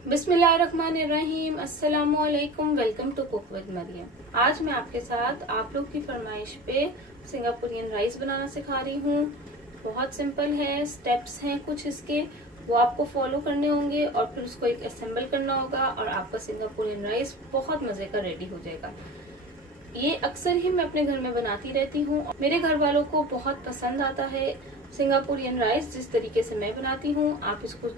बिस्मिल्लाहिर्रहमानिर्रहीम, अस्सलामुअलैकुम। Welcome to cook with Mariam. आज मैं आपके साथ आप लोग की फरमाइश पे सिंगापुरियन राइस बनाना सिखा रही हूँ। बहुत सिंपल है, स्टेप्स हैं कुछ इसके, वो आपको फॉलो करने होंगे और फिर उसको एक असेंबल करना होगा और आपका सिंगापुरियन राइस बहुत मजे का रेडी हो जाएगा। ये अक्सर ही मैं अपने घर में बनाती रहती हूँ। मेरे घर वालों को बहुत पसंद आता है सिंगापुरियन राइस जिस तरीके से मैं बनाती हूँ। आप इसको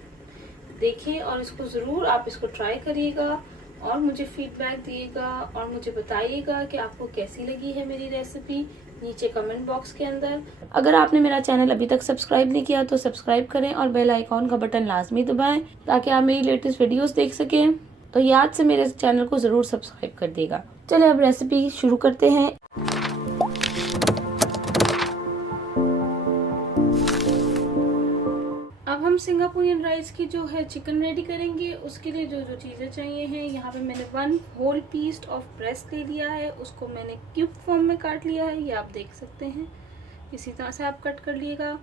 देखें और इसको जरूर आप इसको ट्राई करिएगा और मुझे फीडबैक दिएगा और मुझे बताइएगा कि आपको कैसी लगी है मेरी रेसिपी नीचे कमेंट बॉक्स के अंदर। अगर आपने मेरा चैनल अभी तक सब्सक्राइब नहीं किया तो सब्सक्राइब करें और बेल आइकॉन का बटन लाजमी दबाएं ताकि आप मेरी लेटेस्ट वीडियोस देख सकें। तो याद से मेरे चैनल को जरूर सब्सक्राइब कर देगा। चलिए अब रेसिपी शुरू करते हैं। अब हम सिंगापुरियन राइस की जो है चिकन रेडी करेंगे। उसके लिए जो जो चीज़ें चाहिए हैं, यहाँ पे मैंने 1 होल पीस ऑफ ब्रेस्ट ले लिया है। उसको मैंने क्यूब फॉर्म में काट लिया है, ये आप देख सकते हैं। इसी तरह से आप कट कर लिएगा।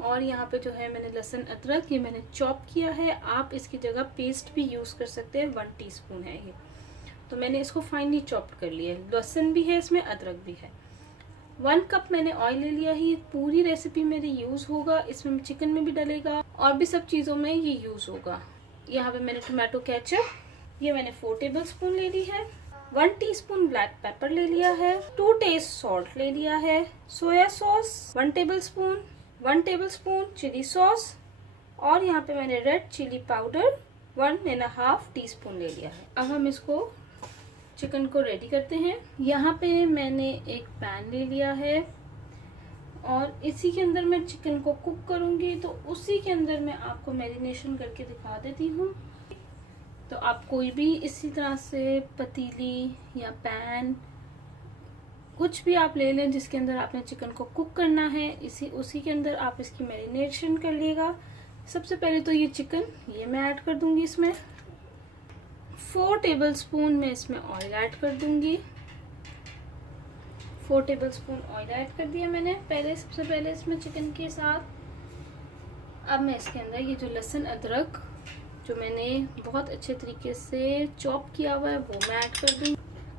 और यहाँ पे जो है मैंने लहसुन अदरक ये मैंने चॉप किया है। आप इसकी जगह पेस्ट भी यूज़ कर सकते हैं, 1 टीस्पून है ये। तो मैंने इसको फाइनली चॉप कर लिया है। लहसुन भी है इसमें, अदरक भी है। 1 कप मैंने ऑयल ले लिया है। ये पूरी रेसिपी मेरी यूज होगा, इसमें चिकन में भी डलेगा और भी सब चीजों में ये यूज होगा। यहाँ पे मैंने टोमेटो केचप ये मैंने 4 टेबल स्पून ले ली है। 1 टीस्पून ब्लैक पेपर ले लिया है। 2 टेस्ट सॉल्ट ले लिया है। Soya sauce 1 tablespoon, 1 tablespoon chilli sauce और यहाँ पे मैंने रेड चिली पाउडर 1.5 टीस्पून ले लिया है। अब हम इसको चिकन को रेडी करते हैं। यहाँ पे मैंने एक पैन ले लिया है और इसी के अंदर मैं चिकन को कुक करूंगी। तो उसी के अंदर मैं आपको मैरिनेशन करके दिखा देती हूँ। तो आप कोई भी इसी तरह से पतीली या पैन कुछ भी आप ले लें जिसके अंदर आपने चिकन को कुक करना है, उसी के अंदर आप इसकी मैरिनेशन कर लिएगा। सबसे पहले तो ये चिकन ये मैं ऐड कर दूंगी इसमें। 4 टेबल स्पून मैं इसमें ऑयल ऐड कर दूंगी। 4 टेबल स्पून ऑयल ऐड कर दिया मैंने सबसे पहले इसमें चिकन के साथ। अब मैं इसके अंदर ये जो लहसुन अदरक जो मैंने बहुत अच्छे तरीके से चॉप किया हुआ है वो मैं ऐड कर दूंगी।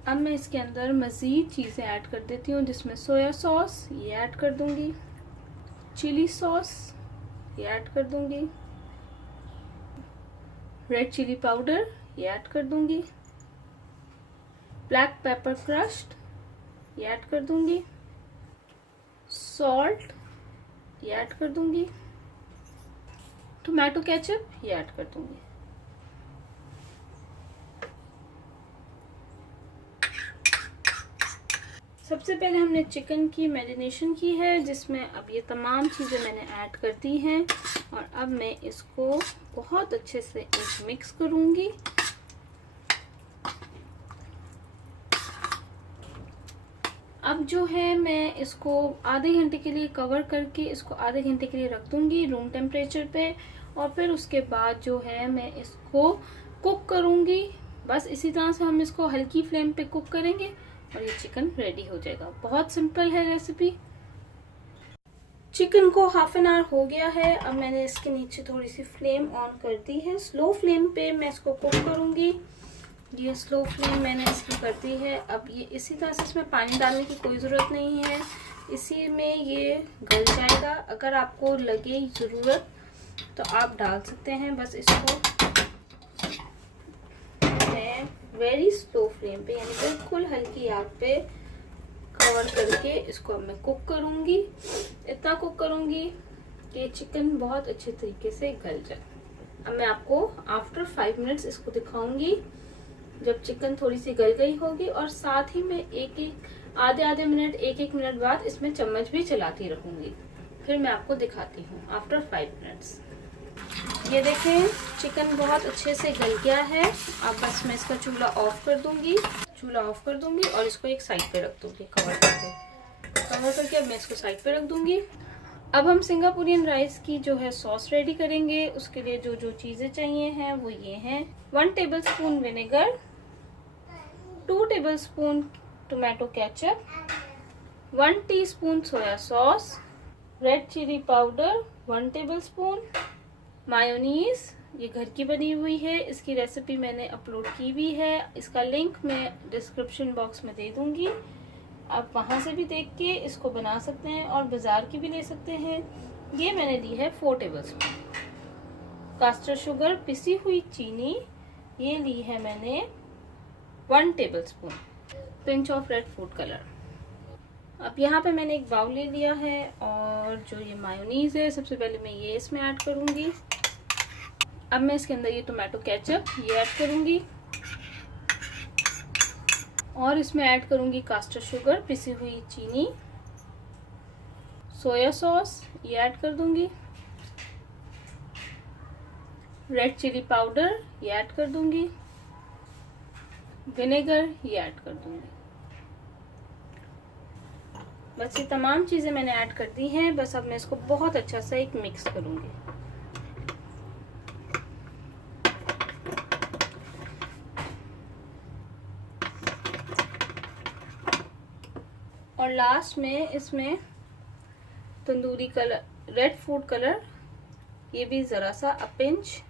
अब मैं इसके अंदर मज़ीद चीज़ें ऐड कर देती हूँ, जिसमें सोया सॉस ये ऐड कर दूंगी, चिली सॉस ये ऐड कर दूंगी, रेड चिली पाउडर ये ऐड कर दूंगी, ब्लैक पेपर क्रश्ड ये ऐड कर दूंगी, सॉल्ट ये ऐड कर दूंगी, टोमेटो केचप ये ऐड कर दूंगी। सबसे पहले हमने चिकन की मैरिनेशन की है जिसमें अब ये तमाम चीज़ें मैंने ऐड कर दी हैं और अब मैं इसको बहुत अच्छे से एक मिक्स करूंगी। अब जो है मैं इसको आधे घंटे के लिए कवर करके इसको आधे घंटे के लिए रख दूंगी रूम टेम्परेचर पे और फिर उसके बाद जो है मैं इसको कुक करूंगी। बस इसी तरह से हम इसको हल्की फ्लेम पे कुक करेंगे और ये चिकन रेडी हो जाएगा। बहुत सिंपल है रेसिपी। चिकन को हाफ एन आवर हो गया है। अब मैंने इसके नीचे थोड़ी सी फ्लेम ऑन कर दी है। स्लो फ्लेम पे मैं इसको कुक करूंगी। ये स्लो फ्लेम मैंने इसकी कर दी है। अब ये इसी तरह से इसमें पानी डालने की कोई ज़रूरत नहीं है, इसी में ये गल जाएगा। अगर आपको लगे ज़रूरत तो आप डाल सकते हैं। बस इसको मैं वेरी स्लो फ्लेम पे यानी बिल्कुल हल्की आग पे कवर करके इसको अब मैं कुक करूंगी। इतना कुक करूंगी कि चिकन बहुत अच्छे तरीके से गल जाए। अब मैं आपको आफ्टर 5 मिनट्स इसको दिखाऊंगी जब चिकन थोड़ी सी गल गई होगी और साथ ही मैं आधे मिनट 1 मिनट बाद इसमें चम्मच भी चलाती रहूंगी। फिर मैं आपको दिखाती हूँ आफ्टर 5 मिनट्स। ये देखें चिकन बहुत अच्छे से गल गया है। अब बस मैं इसका चूल्हा ऑफ कर दूंगी और इसको एक साइड पे रख दूंगी कवर करके। अब मैं इसको साइड पे रख दूंगी। अब हम सिंगापुरियन राइस की जो है सॉस रेडी करेंगे। उसके लिए जो जो चीजें चाहिए हैं वो ये हैं। 1 tablespoon vinegar, 2 tablespoon tomato ketchup, 1 teaspoon soya sauce, red chilli powder 1 tablespoon, mayonnaise ये घर की बनी हुई है। इसकी रेसिपी मैंने अपलोड की हुई है, इसका लिंक मैं डिस्क्रिप्शन बॉक्स में दे दूंगी। आप वहां से भी देख के इसको बना सकते हैं और बाजार की भी ले सकते हैं। ये मैंने ली है 4 टेबलस्पून कास्टर शुगर, पिसी हुई चीनी, ये ली है मैंने 1 tablespoon, pinch of red food colour. अब यहाँ पे मैंने एक बाउल ले लिया है और जो ये मायोनीज है सबसे पहले मैं ये इसमें ऐड करूंगी। अब मैं इसके अंदर ये टोमेटो केचप ये ऐड करूंगी और इसमें ऐड करूंगी कास्टर शुगर, पिसी हुई चीनी, सोया सॉस ये ऐड कर दूंगी, रेड चिली पाउडर ये ऐड कर दूंगी, विनेगर ये ऐड कर दूंगी। बस ये तमाम चीजें मैंने ऐड कर दी हैं। बस अब मैं इसको बहुत अच्छा सा एक मिक्स करूंगी। और लास्ट में इसमें tandoori colour, red food colour, ये भी जरा सा अ पिंच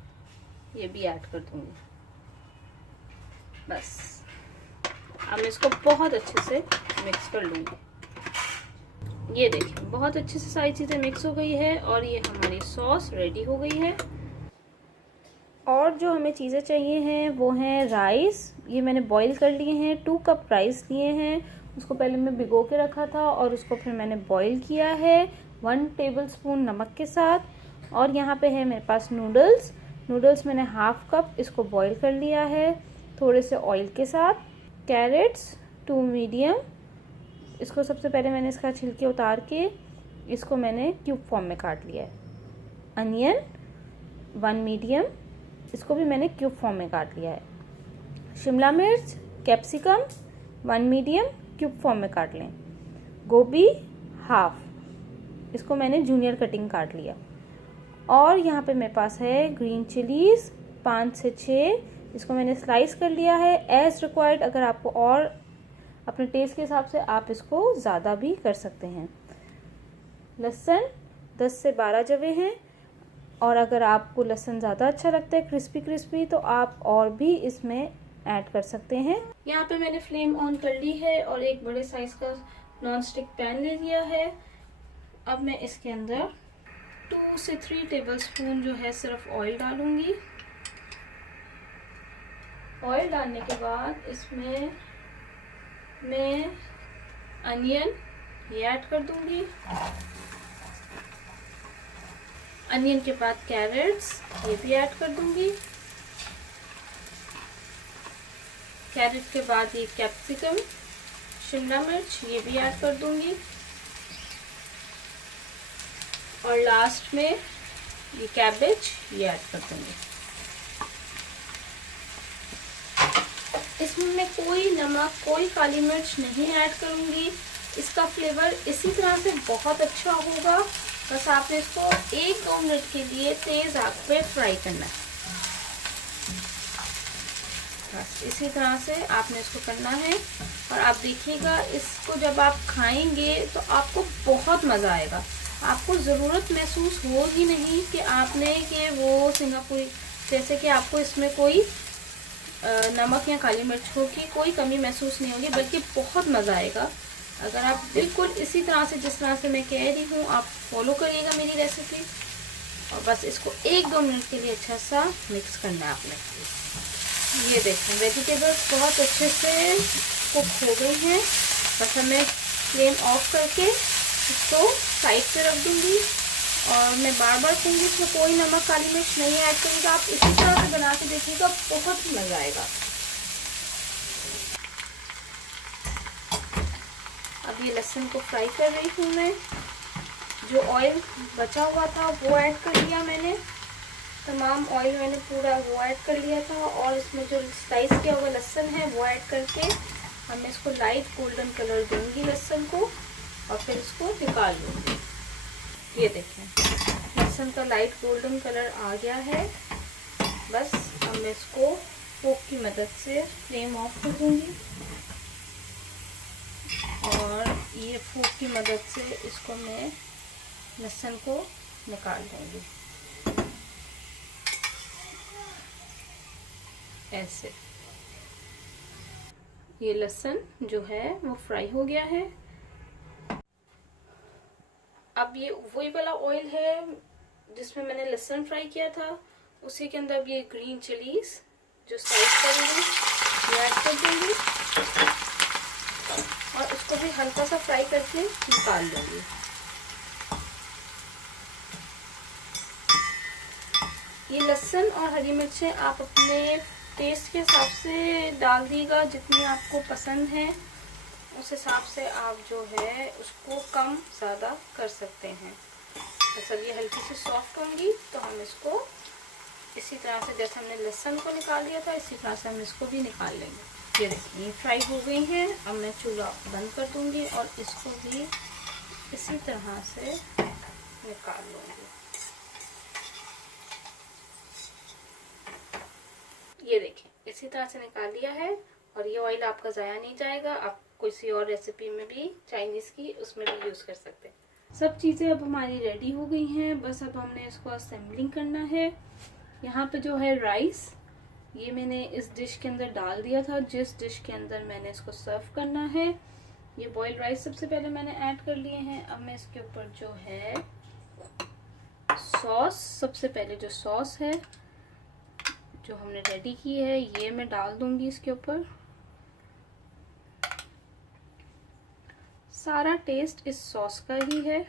ये भी ऐड कर दूंगी। बस अब मैं इसको बहुत अच्छे से मिक्स कर लूंगी। ये देखिए बहुत अच्छे से सारी चीजें मिक्स हो गई है और ये हमारी सॉस रेडी हो गई है। और जो हमें चीज़ें चाहिए हैं वो हैं राइस। ये मैंने बॉईल कर लिए हैं, 2 कप राइस लिए हैं। उसको पहले मैं भिगो के रखा था और उसको फिर मैंने बॉईल किया है 1 टेबलस्पून नमक के साथ। और यहाँ पे है मेरे पास नूडल्स मैंने 1/2 कप इसको बॉईल कर लिया है थोड़े से ऑयल के साथ। कैरेट्स 2 मीडियम, इसको सबसे पहले मैंने इसका छिलके उतार के इसको मैंने क्यूब फॉर्म में काट लिया है। अनियन 1 मीडियम, इसको भी मैंने क्यूब फॉर्म में काट लिया है। शिमला मिर्च, कैप्सिकम 1 मीडियम क्यूब फॉर्म में काट लें। गोभी 1/2, इसको मैंने जूनियर कटिंग काट लिया। और यहाँ पे मेरे पास है ग्रीन चिलीज 5 से 6, इसको मैंने स्लाइस कर लिया है एज रिक्वायर्ड। अगर आपको और अपने टेस्ट के हिसाब से आप इसको ज़्यादा भी कर सकते हैं। लहसुन 10 से 12 जवे हैं और अगर आपको लहसुन ज़्यादा अच्छा लगता है क्रिस्पी तो आप और भी इसमें ऐड कर सकते हैं। यहाँ पे मैंने फ्लेम ऑन कर ली है और एक बड़े साइज का नॉन स्टिक पैन ले लिया है। अब मैं इसके अंदर 2 से 3 टेबलस्पून जो है सिर्फ ऑयल डालूंगी। ऑयल डालने के बाद इसमें मैं अनियन ये ऐड कर दूंगी। अनियन के बाद कैरेट्स ये भी ऐड कर दूंगी। कैरेट के बाद ये कैप्सिकम, शिमला मिर्च ये भी ऐड कर दूंगी। और लास्ट में ये कैबेज ये ऐड कर दूंगी। इसमें मैं कोई नमक, कोई काली मिर्च नहीं ऐड करूंगी। इसका फ्लेवर इसी तरह से बहुत अच्छा होगा। बस आपने इसको 1-2 मिनट के लिए तेज आंच पे फ्राई करना है। बस इसी तरह से आपने इसको करना है। और आप देखिएगा इसको जब आप खाएंगे तो आपको बहुत मज़ा आएगा। आपको ज़रूरत महसूस हो ही नहीं कि आपने कि वो सिंगापुरी, जैसे कि आपको इसमें कोई नमक या काली मिर्च हो की कोई कमी महसूस नहीं होगी, बल्कि बहुत मज़ा आएगा। अगर आप बिल्कुल इसी तरह से जिस तरह से मैं कह रही हूँ आप फॉलो करिएगा मेरी रेसिपी। और बस इसको 1-2 मिनट के लिए अच्छा सा मिक्स करना है आपने। ये देखें वेजिटेबल्स बहुत अच्छे से कुक हो गई हैं। बस मैं फ्लेम ऑफ करके इसको साइड पे रख दूँगी। और मैं बार बार कहूँगी इसमें कोई नमक काली मिर्च नहीं ऐड करूँगा। आप इसी तरह से बना के देखिएगा, बहुत मज़ा आएगा। अब ये लहसुन को फ्राई कर रही हूँ मैं। जो ऑयल बचा हुआ था वो ऐड कर लिया मैंने, तमाम ऑयल मैंने पूरा वो ऐड कर लिया था। और इसमें जो स्लाइस किया हुआ लहसुन है वो ऐड करके अब मैं इसको लाइट गोल्डन कलर दूंगी लहसुन को और फिर इसको निकाल लूँगी। ये देखें लहसुन का लाइट गोल्डन कलर आ गया है। बस अब मैं इसको फोक की मदद से फ्लेम ऑफ कर दूँगी और ये फोक की मदद से इसको मैं लहसुन को निकाल दूँगी। ऐसे। ये लहसुन जो है वो फ्राई हो गया है। अब ये वही वाला ऑयल है जिसमें मैंने लहसुन फ्राई किया था, उसी के अंदर अब ये ग्रीन चिलीज जो स्लाइस करूँगी ये ऐड कर दूँगी और उसको भी हल्का सा फ्राई करके निकाल लूँगी। ये लहसुन और हरी मिर्चें आप अपने टेस्ट के हिसाब से डाल दीजिएगा, जितनी आपको पसंद है उस हिसाब से आप जो है उसको कम ज़्यादा कर सकते हैं। बस अब ये हल्की सी सॉफ्ट होंगी तो हम इसको इसी तरह से, जैसे हमने लहसुन को निकाल लिया था, इसी तरह से हम इसको भी निकाल लेंगे। ये देखिए ये फ्राई हो गई हैं। अब मैं चूल्हा बंद कर दूँगी और इसको भी इसी तरह से निकाल लूँगी। ये देखें इसी तरह से निकाल लिया है और ये ऑयल आपका ज़ाया नहीं जाएगा। आप किसी और रेसिपी में भी चाइनीज़ की उसमें भी यूज़ कर सकते हैं। सब चीज़ें अब हमारी रेडी हो गई हैं, बस अब हमने इसको असेंबलिंग करना है। यहाँ पे जो है राइस, ये मैंने इस डिश के अंदर डाल दिया था जिस डिश के अंदर मैंने इसको सर्व करना है। ये बॉइल्ड राइस सबसे पहले मैंने ऐड कर लिए हैं। अब मैं इसके ऊपर जो है सॉस, सबसे पहले जो सॉस है जो हमने रेडी की है ये मैं डाल दूंगी इसके ऊपर। सारा टेस्ट इस सॉस का ही है।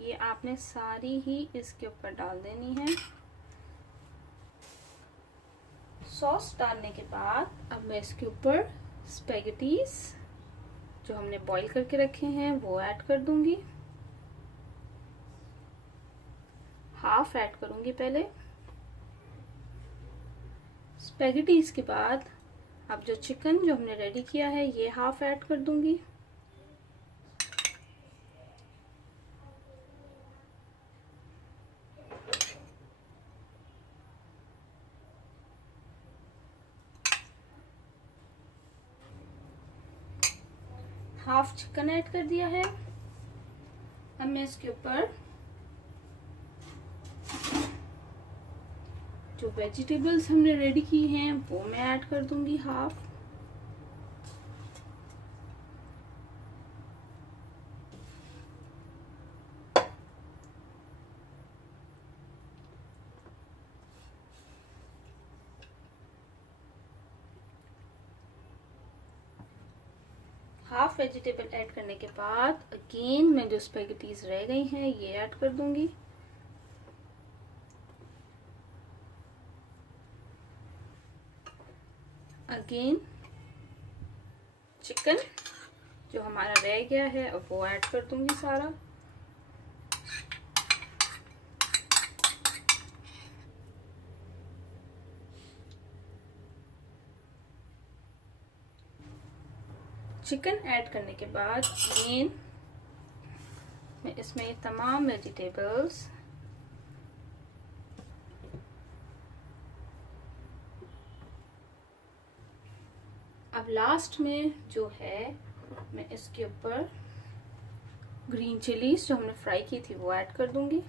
ये आपने सारी ही इसके ऊपर डाल देनी है। सॉस डालने के बाद अब मैं इसके ऊपर स्पैगेटीज जो हमने बॉईल करके रखे हैं वो ऐड कर दूंगी। हाफ ऐड करूंगी पहले स्पैगेटीज के बाद। अब जो चिकन जो हमने रेडी किया है ये हाफ ऐड कर दूंगी। हाफ चिकन ऐड कर दिया है। अब मैं इसके ऊपर जो वेजिटेबल्स हमने रेडी की हैं वो मैं ऐड कर दूंगी हाफ। हाफ वेजिटेबल ऐड करने के बाद अगेन मैं जो स्पैगेटीज रह गई हैं ये ऐड कर दूंगी। अगेन चिकन जो हमारा रह गया है अब वो ऐड कर दूंगी सारा। चिकन ऐड करने के बाद अगेन मैं इसमें तमाम वेजिटेबल्स अब लास्ट में जो है मैं इसके ऊपर ग्रीन चिलीज जो हमने फ्राई की थी वो ऐड कर दूंगी।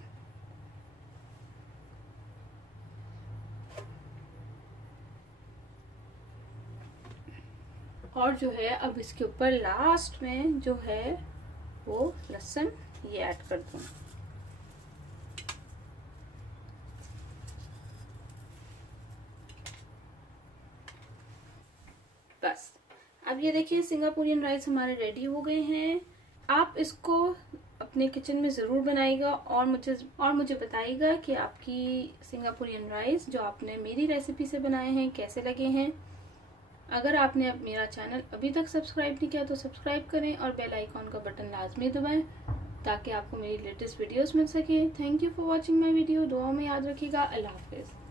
और जो है अब इसके ऊपर लास्ट में जो है वो लहसुन ये ऐड कर दूंगी। बस अब ये देखिए सिंगापुरियन राइस हमारे रेडी हो गए हैं। आप इसको अपने किचन में ज़रूर बनाइएगा और मुझे बताइएगा कि आपकी सिंगापुरियन राइस जो आपने मेरी रेसिपी से बनाए हैं कैसे लगे हैं। अगर आपने अब मेरा चैनल अभी तक सब्सक्राइब नहीं किया तो सब्सक्राइब करें और बेल आइकॉन का बटन लाजमी दबाएं ताकि आपको मेरी लेटेस्ट वीडियोस मिल सके। Thank you for watching my video. दुआ में याद रखिएगा। अल्लाह हाफिज़।